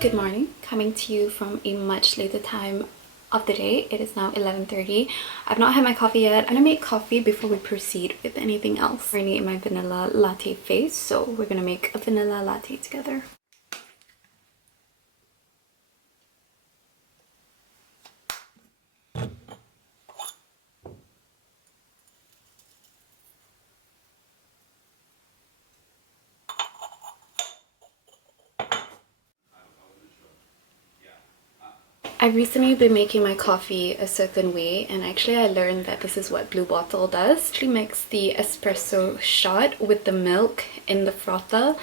Good morning, coming to you from a much later time of the day. It is now 11:30. I've not had my coffee yet. I'm gonna make coffee before we proceed with anything else. I need my vanilla latte face, so we're gonna make a vanilla latte together. I've recently been making my coffee a certain way, and actually I learned that this is what Blue Bottle does. Actually mix the espresso shot with the milk in the frother,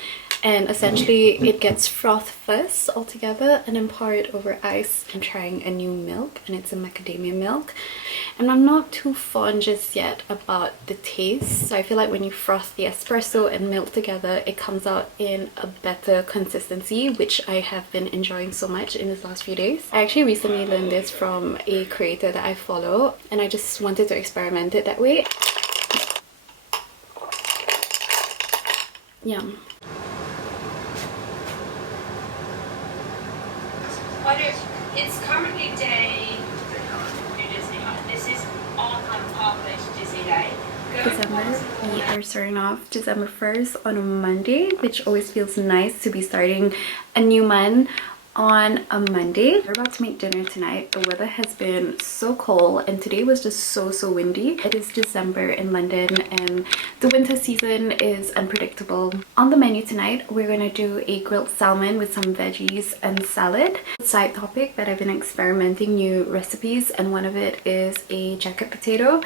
and essentially it gets froth first altogether and then pour it over ice. I'm trying a new milk and it's a macadamia milk, and I'm not too fond just yet about the taste. So I feel like when you froth the espresso and milk together, it comes out in a better consistency, which I have been enjoying so much in these last few days. I actually recently learned this from a creator that I follow, and I just wanted to experiment it that way. Yum. It's currently day. This is all kind of halfway to Disney Day. December. We are starting off December 1st on a Monday, which always feels nice to be starting a new month on a Monday. We're about to make dinner tonight. The weather has been so cold and today was just so windy. It is December in London and the winter season is unpredictable. On the menu tonight, we're going to do a grilled salmon with some veggies and salad. Side topic that I've been experimenting new recipes, and one of it is a jacket potato.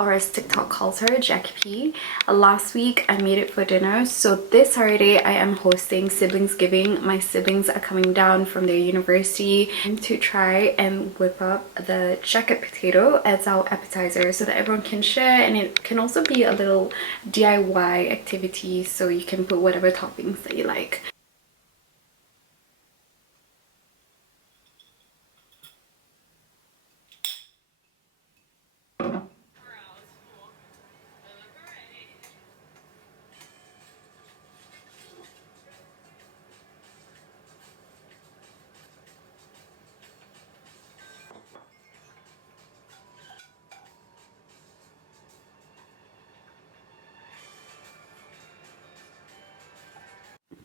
Or as TikTok calls her, Jackie P. Last week I made it for dinner, so this Saturday I am hosting siblingsgiving. My siblings are coming down from their university to try and whip up the jacket potato as our appetizer so that everyone can share, and it can also be a little DIY activity, so you can put whatever toppings that you like.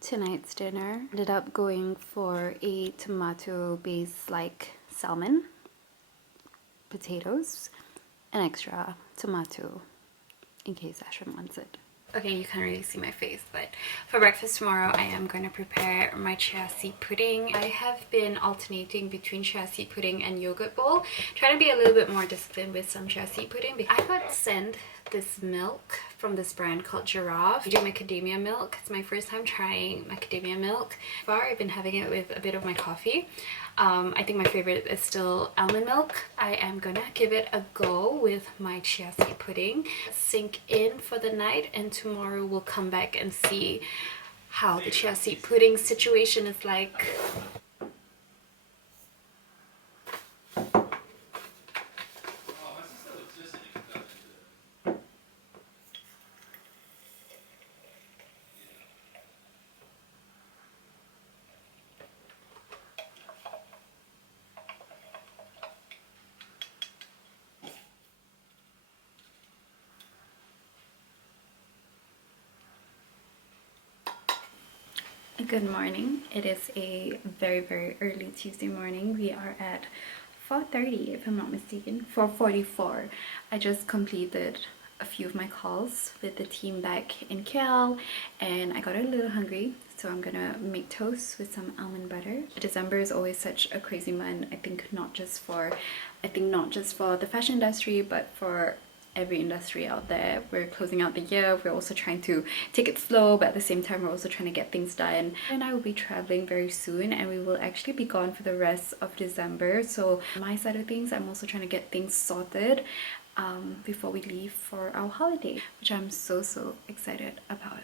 Tonight's dinner ended up going for a tomato based like salmon, potatoes, an extra tomato in case Ashton wants it. Okay, you can't really see my face, but for breakfast tomorrow I am going to prepare my chia seed pudding. I have been alternating between chia seed pudding and yogurt bowl, trying to be a little bit more disciplined with some chia seed pudding. I got sent this milk from this brand called Giraffe. We do macadamia milk. It's my first time trying macadamia milk. So far I've been having it with a bit of my coffee. I think my favorite is still almond milk. I am gonna give it a go with my chia seed pudding, sink in for the night, and tomorrow we'll come back and see how the chia seed pudding situation is like. Good morning. It is a very early Tuesday morning. We are at 4:30 if I'm not mistaken. 4:44. I just completed a few of my calls with the team back in KL and I got a little hungry, so I'm gonna make toast with some almond butter. December is always such a crazy month. I think not just for the fashion industry, but for every industry out there. We're closing out the year. We're also trying to take it slow, but at the same time we're also trying to get things done. And I will be traveling very soon, and we will actually be gone for the rest of December. So on my side of things, I'm also trying to get things sorted before we leave for our holiday, which I'm so excited about.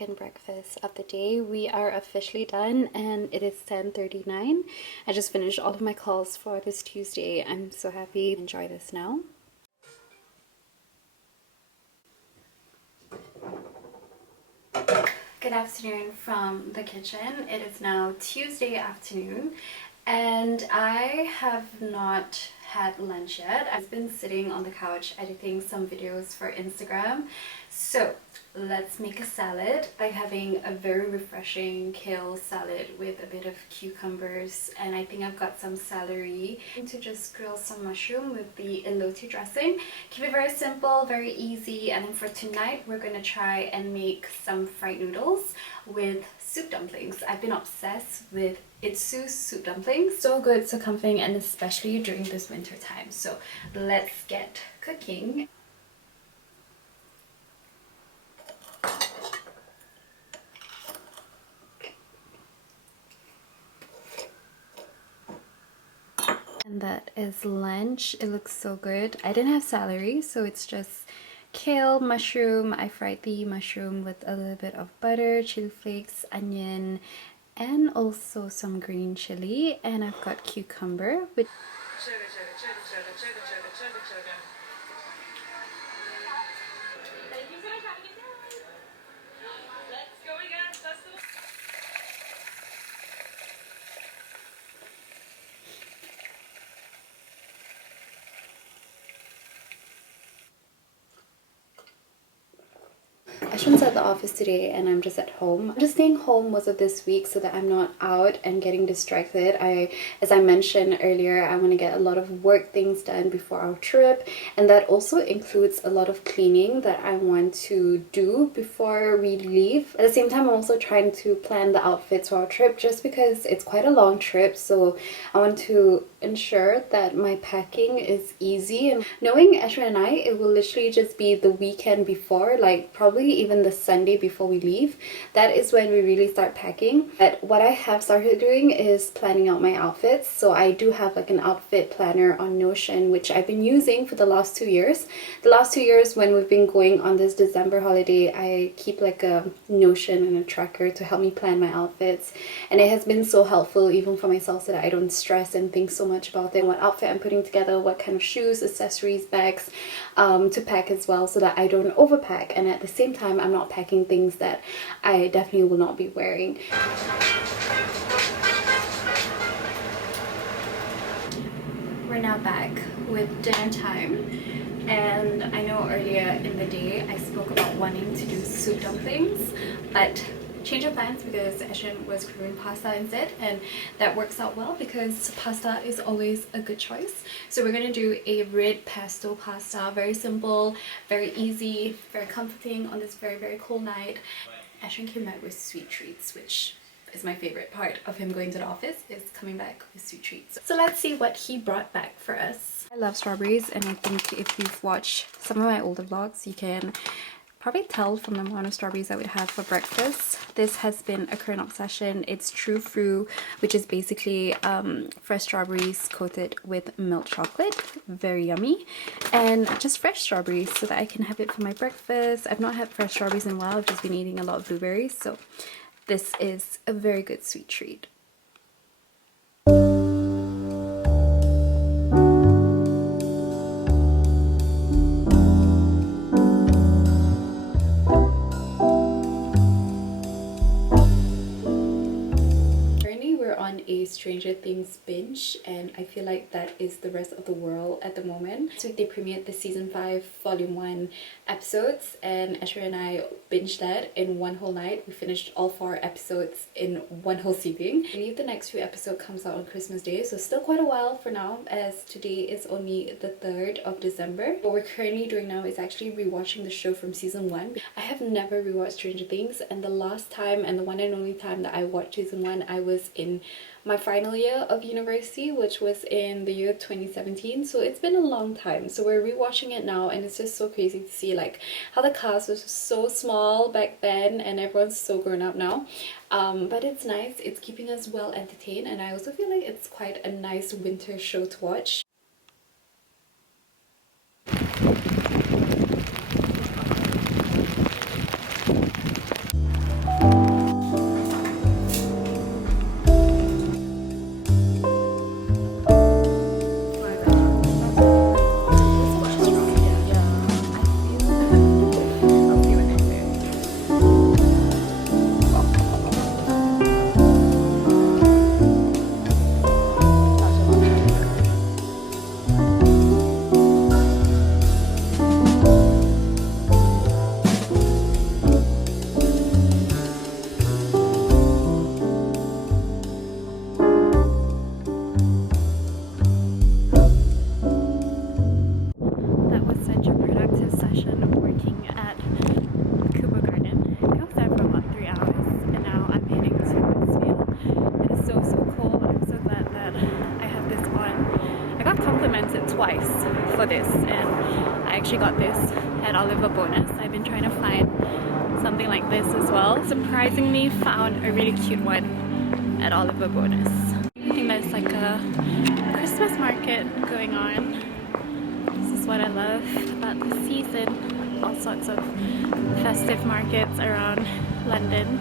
second breakfast of the day. We are officially done and it is 10:39. I just finished all of my calls for this Tuesday. I'm so happy to enjoy this now. Good afternoon from the kitchen. It is now Tuesday afternoon and I have not had lunch yet. I've been sitting on the couch editing some videos for Instagram. So let's make a salad by having a very refreshing kale salad with a bit of cucumbers, and I think I've got some celery. To just grill some mushroom with the elote dressing. Keep it very simple, very easy. And then for tonight we're gonna try and make some fried noodles with soup dumplings. I've been obsessed with Itsu soup dumplings. So good, so comforting, and especially during this winter time. So let's get cooking. And that is lunch. It looks so good. I didn't have celery, so it's just kale, mushroom. I fried the mushroom with a little bit of butter, chili flakes, onion, and also some green chili. And I've got cucumber with Ashwin's at the office today and I'm just at home. I'm just staying home most of this week so that I'm not out and getting distracted. As I mentioned earlier, I want to get a lot of work things done before our trip, and that also includes a lot of cleaning that I want to do before we leave. At the same time, I'm also trying to plan the outfits for our trip just because it's quite a long trip, so I want to ensure that my packing is easy. And knowing Ashwin and I, it will literally just be the weekend before, like probably even the Sunday before we leave. That is when we really start packing. But what I have started doing is planning out my outfits. So I do have like an outfit planner on Notion, which I've been using for the last 2 years. The last 2 years when we've been going on this December holiday, I keep like a Notion and a tracker to help me plan my outfits. And it has been so helpful even for myself so that I don't stress and think so much about it, what outfit I'm putting together, what kind of shoes, accessories, bags to pack as well, so that I don't overpack, and at the same time I'm not packing things that I definitely will not be wearing. We're now back with dinner time, and I know earlier in the day I spoke about wanting to do soup dumplings, but change of plans because Ashwin was craving pasta instead, and that works out well because pasta is always a good choice. So we're gonna do a red pesto pasta, very simple, very easy, very comforting on this very cold night. Ashwin came back with sweet treats, which is my favorite part of him going to the office, is coming back with sweet treats. So let's see what he brought back for us. I love strawberries, and I think if you've watched some of my older vlogs, you can probably tell from the amount of strawberries I would have for breakfast. This has been a current obsession. It's true fruit, which is basically fresh strawberries coated with milk chocolate. Very yummy. And just fresh strawberries so that I can have it for my breakfast. I've not had fresh strawberries in a while. I've just been eating a lot of blueberries. So this is a very good sweet treat. A Stranger Things binge, and I feel like that is the rest of the world at the moment. So they premiered the season 5 volume 1 episodes, and Asher and I binged that in one whole night. We finished all 4 episodes in one whole sitting. I believe the next few episodes comes out on Christmas Day, so still quite a while for now, as today is only the 3rd of December. What we're currently doing now is actually rewatching the show from season 1. I have never rewatched Stranger Things, and the last time and the one and only time that I watched season 1, I was in my final year of university, which was in the year 2017. So it's been a long time. So we're rewatching it now, and it's just so crazy to see like how the cast was so small back then and everyone's so grown up now. But it's nice. It's keeping us well entertained, and I also feel like it's quite a nice winter show to watch. twice for this, and I actually got this at Oliver Bonus. I've been trying to find something like this as well. Surprisingly found a really cute one at Oliver Bonus. I think there's like a Christmas market going on. This is what I love about the season. All sorts of festive markets around London.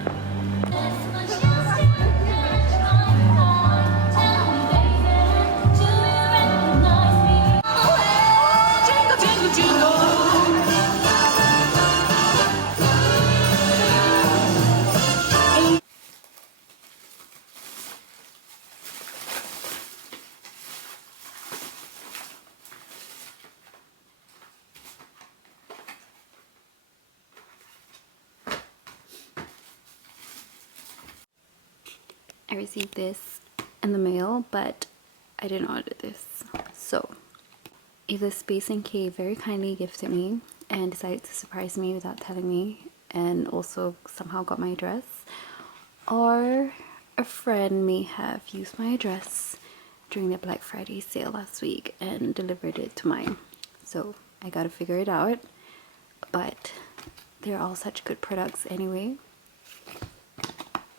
I received this in the mail, but I didn't order this. So, either Space and K very kindly gifted me and decided to surprise me without telling me, and also somehow got my address, or a friend may have used my address during the Black Friday sale last week and delivered it to mine. So, I gotta figure it out, but they're all such good products anyway.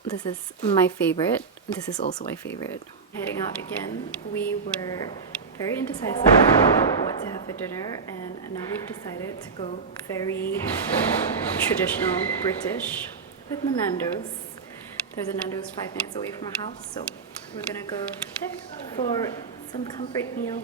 This is my favorite. This is also my favorite. Heading out again. We were very indecisive about what to have for dinner, and now we've decided to go very traditional British with the Nando's. There's a Nando's 5 minutes away from our house, so we're gonna go there for some comfort meal.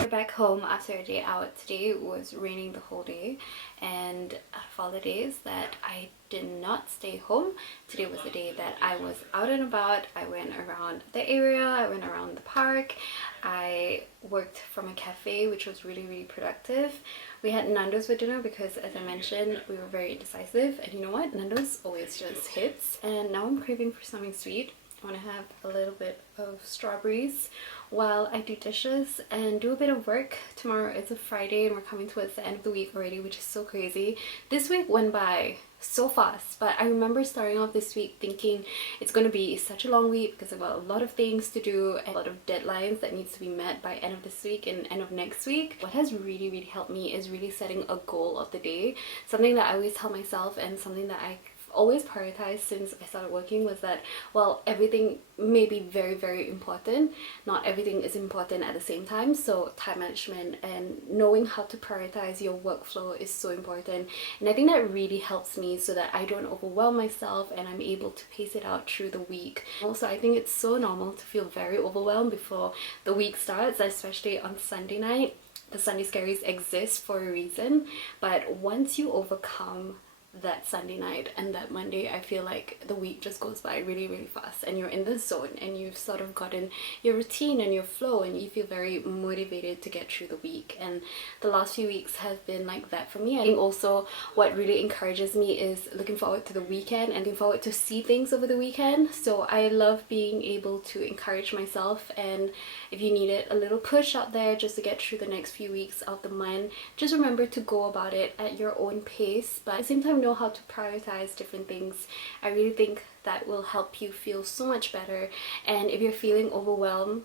We're back home after a day out. Today it was raining the whole day, and of all the days that I did not stay home, today was the day that I was out and about. I went around the area, I went around the park, I worked from a cafe, which was really productive. We had Nando's for dinner because, as I mentioned, we were very indecisive, and you know what, Nando's always just hits. And now I'm craving for something sweet. I want to have a little bit of strawberries while I do dishes and do a bit of work. Tomorrow is a Friday and we're coming towards the end of the week already, which is so crazy. This week went by so fast, but I remember starting off this week thinking it's going to be such a long week because I've got a lot of things to do and a lot of deadlines that needs to be met by end of this week and end of next week. What has really helped me is really setting a goal of the day. Something that I always tell myself, and something that I always prioritized since I started working, was that, well, everything may be very important, not everything is important at the same time. So time management and knowing how to prioritize your workflow is so important, and I think that really helps me so that I don't overwhelm myself and I'm able to pace it out through the week. Also, I think it's so normal to feel very overwhelmed before the week starts, especially on Sunday night. The Sunday scaries exist for a reason, but once you overcome that Sunday night and that Monday, I feel like the week just goes by really fast, and you're in the zone and you've sort of gotten your routine and your flow, and you feel very motivated to get through the week. And the last few weeks have been like that for me. I think also what really encourages me is looking forward to the weekend and looking forward to see things over the weekend. So I love being able to encourage myself, and if you needed a little push out there just to get through the next few weeks of the month, just remember to go about it at your own pace, but at the same time know how to prioritize different things. I really think that will help you feel so much better. And if you're feeling overwhelmed,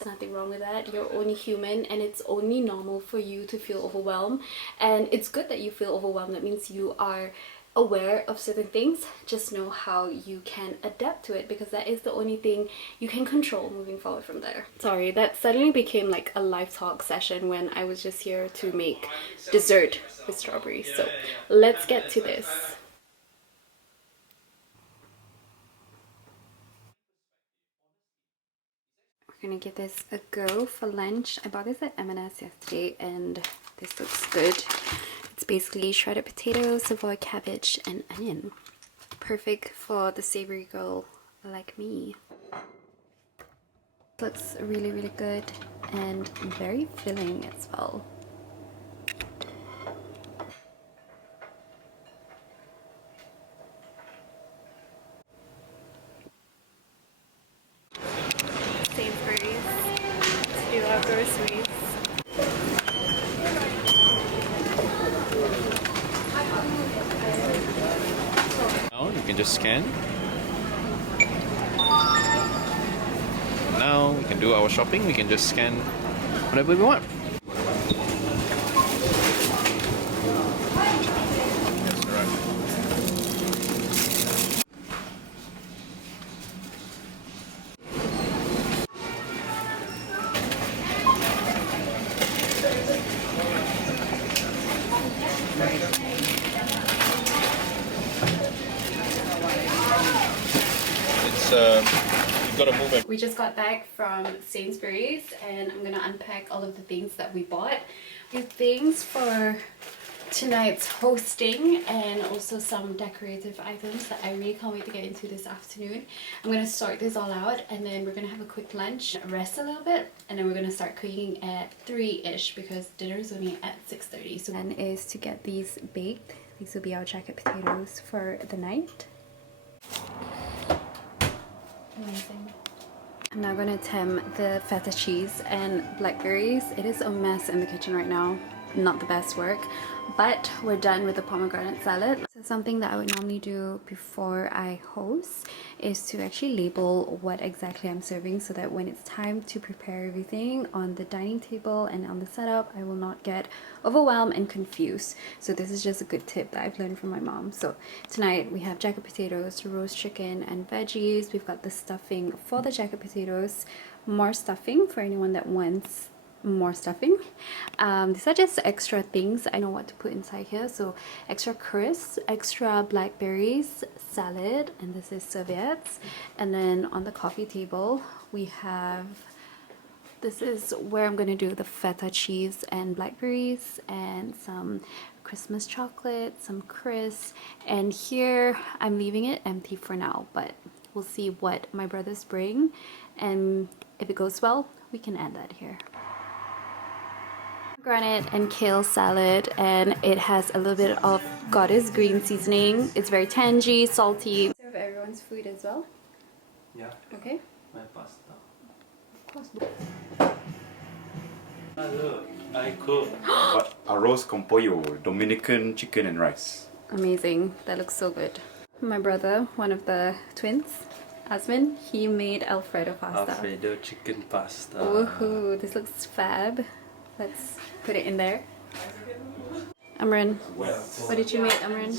there's nothing wrong with that. You're only human, and it's only normal for you to feel overwhelmed, and it's good that you feel overwhelmed. That means you are aware of certain things. Just know how you can adapt to it, because that is the only thing you can control moving forward from there. Sorry, that suddenly became like a live talk session when I was just here to make dessert with strawberries. So let's get to this. We're gonna give this a go for lunch. I bought this at M&S yesterday and this looks good. It's basically shredded potatoes, savoy cabbage, and onion. Perfect for the savory girl like me. Looks really good and very filling as well. Sainsbury's to do our groceries. You can just scan. can do our shopping. We can just scan whatever we want. Yes, right. It's you've got to move it. We just got back from Sainsbury's and I'm gonna unpack all of the things that we bought. Few things for tonight's hosting and also some decorative items that I really can't wait to get into this afternoon. I'm gonna sort this all out and then we're gonna have a quick lunch, rest a little bit, and then we're gonna start cooking at 3-ish because dinner is only at 6:30. So plan is to get these baked. These will be our jacket potatoes for the night. Amazing. I'm now gonna attempt the feta cheese and blackberries. It is a mess in the kitchen right now. Not the best work, but we're done with the pomegranate salad. So something that I would normally do before I host is to actually label what exactly I'm serving so that when it's time to prepare everything on the dining table and on the setup, I will not get overwhelmed and confused. So this is just a good tip that I've learned from my mom. So tonight we have jacket potatoes, roast chicken and veggies. We've got the stuffing for the jacket potatoes, more stuffing for anyone that wants more stuffing. These are just extra things. I know what to put inside here. So extra crisps, extra blackberries, salad, and this is serviettes. And then on the coffee table we have, this is where I'm gonna do the feta cheese and blackberries and some Christmas chocolate, some crisps, and here I'm leaving it empty for now, but we'll see what my brothers bring, and if it goes well we can add that here. Granite and kale salad, and it has a little bit of goddess green seasoning. It's very tangy, salty. Serve everyone's food as well. Yeah, Okay. my pasta. Of course. Look, I cook. Arroz con pollo, Dominican chicken and rice. Amazing. That looks so good. My brother, one of the twins, Asmin, he made Alfredo pasta. Alfredo chicken pasta. Woohoo! This looks fab. Let's put it in there. Amran, what did you make, Amran?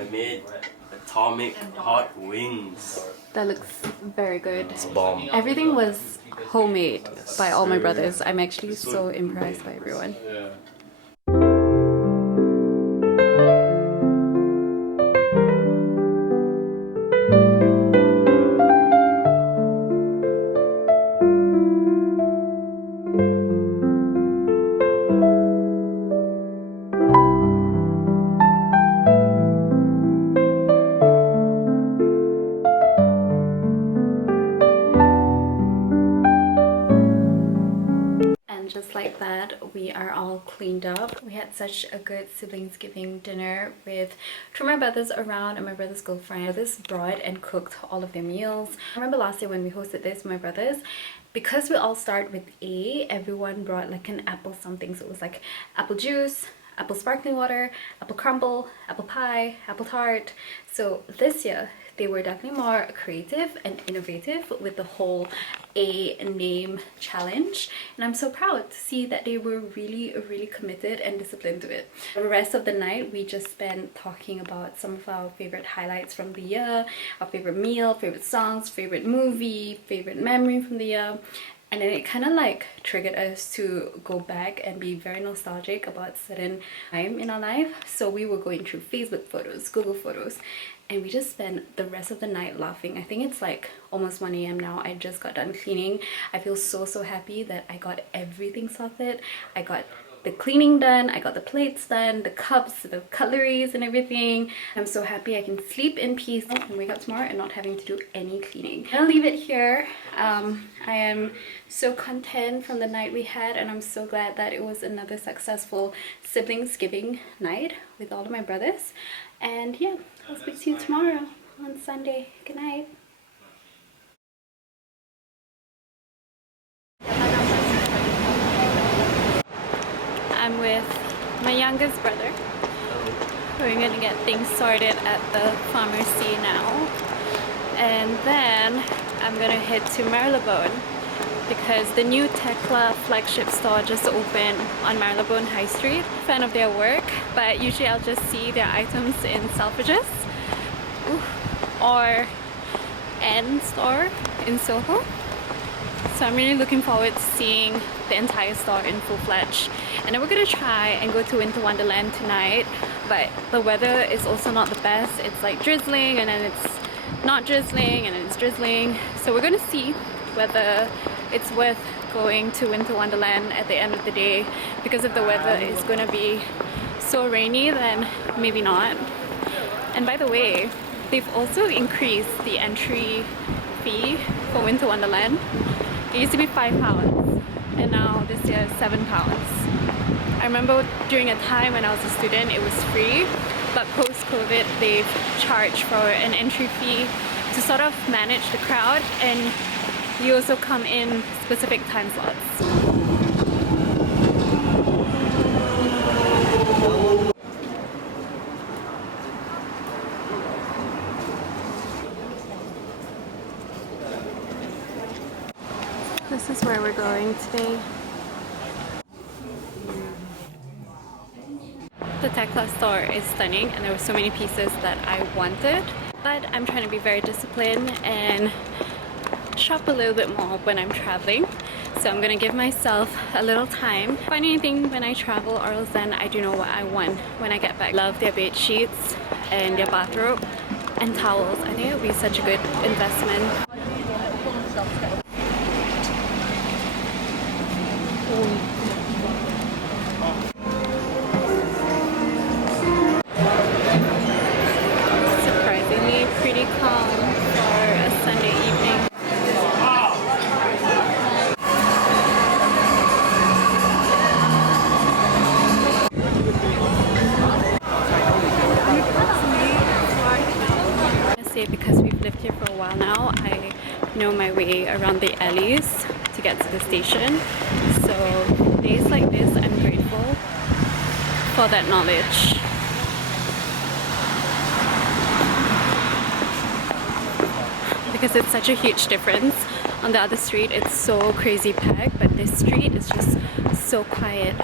I made atomic hot wings. That looks very good. It's bomb. Everything was homemade by all my brothers. I'm actually so impressed by everyone. Just like that, we are all cleaned up. We had such a good siblingsgiving dinner with two of my brothers around and my brother's girlfriend. This brought and cooked all of their meals. I remember last year when we hosted this with my brothers, because we all start with A, everyone brought like an apple something. So it was like apple juice, apple sparkling water, apple crumble, apple pie, apple tart. So this year they were definitely more creative and innovative with the whole A name challenge, and I'm so proud to see that they were really committed and disciplined to it. The rest of the night we just spent talking about some of our favorite highlights from the year, our favorite meal, favorite songs, favorite movie, favorite memory from the year. And then it kind of like triggered us to go back and be very nostalgic about certain time in our life. So we were going through Facebook photos, Google photos, and we just spent the rest of the night laughing. I think it's like almost 1 a.m. now. I just got done cleaning. I feel so happy that I got everything sorted. I got the cleaning done, I got the plates done, the cups, the cutleries and everything. I'm so happy I can sleep in peace and wake up tomorrow and not having to do any cleaning. I'll leave it here. I am so content from the night we had, and I'm so glad that it was another successful siblingsgiving night with all of my brothers. And yeah, I'll speak to you tomorrow on Sunday. Good night. I'm with my youngest brother. We're gonna get things sorted at the pharmacy now, and then I'm gonna head to Marylebone because the new Tekla flagship store just opened on Marylebone High Street. Fan of their work, but usually I'll just see their items in Selfridges or N store in Soho. So I'm really looking forward to seeing the entire store in full-fledged. And then we're gonna try and go to Winter Wonderland tonight, but the weather is also not the best. It's like drizzling and then it's not drizzling and then it's drizzling. So we're gonna see whether it's worth going to Winter Wonderland at the end of the day, because if the weather is gonna be so rainy, then maybe not. And by the way, they've also increased the entry fee for Winter Wonderland. It used to be £5 and now this year it's £7. I remember during a time when I was a student it was free, but post-COVID they've charged for an entry fee to sort of manage the crowd, and you also come in specific time slots. This is where we're going today. The Tekla store is stunning and there were so many pieces that I wanted, but I'm trying to be very disciplined and shop a little bit more when I'm traveling. So I'm gonna give myself a little time. Find anything when I travel, or else then I do know what I want when I get back. Love their bed sheets and their bathrobe and towels. I think it would be such a good investment. Surprisingly pretty calm for a Sunday evening. Because we've lived here for a while now, I know my way around the alleys to get to the station. So days like this, I'm grateful for that knowledge. Because it's such a huge difference. On the other street, it's so crazy packed, but this street is just so quiet.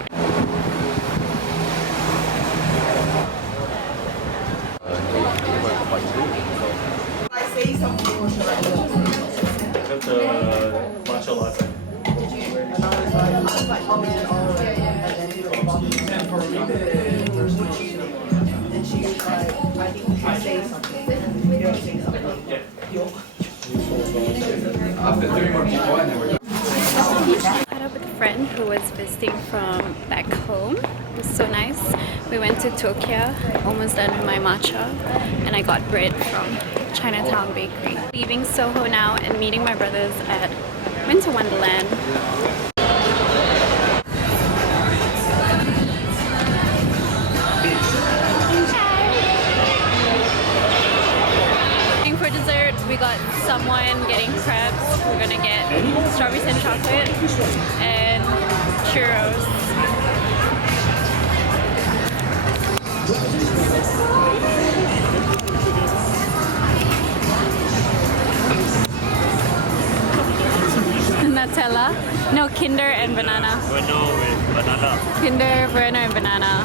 Caught up with a friend who was visiting from back home. It was so nice. We went to Tokyo, almost done with my matcha, and I got bread from Chinatown Bakery. Leaving Soho now and meeting my brothers at Winter Wonderland. For dessert, we got someone getting crepes. We're gonna get strawberries and chocolate and churros. Nutella? No, Kinder and banana. Bueno with banana. Kinder, Bueno, and banana.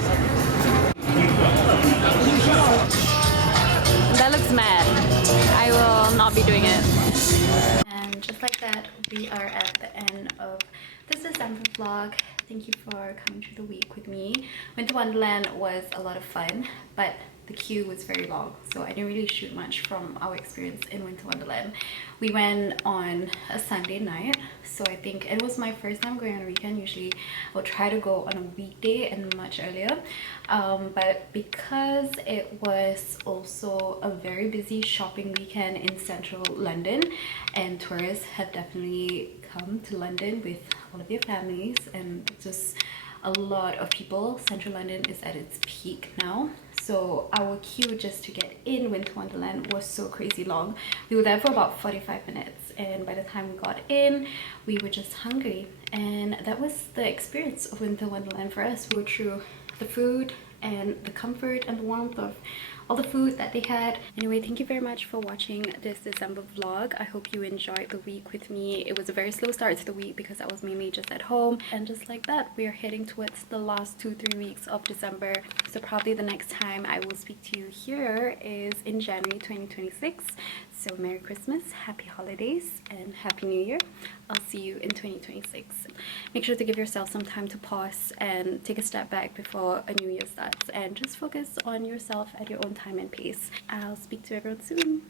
That looks mad. I will not be doing it. And just like that, we are at the end of this December vlog. Thank you for coming through the week with me. Winter Wonderland was a lot of fun, but the queue was very long, so I didn't really shoot much from our experience in Winter Wonderland. We went on a Sunday night, so I think it was my first time going on a weekend. Usually I'll try to go on a weekday and much earlier, but because it was also a very busy shopping weekend in central London, and tourists have definitely come to London with all of their families, and just a lot of people. Central London is at its peak now, so our queue just to get in Winter Wonderland was so crazy long. We were there for about 45 minutes, and by the time we got in, we were just hungry. And that was the experience of Winter Wonderland for us. We were through the food and the comfort and the warmth of all the food that they had. Anyway, thank you very much for watching this December vlog. I hope you enjoyed the week with me. It was a very slow start to the week because I was mainly just at home, and just like that, we are heading towards the last 2-3 weeks of December. So probably the next time I will speak to you here is in January 2026. So Merry Christmas, Happy Holidays, and Happy New Year. I'll see you in 2026. Make sure to give yourself some time to pause and take a step back before a new year starts, and just focus on yourself at your own time and pace. I'll speak to everyone soon.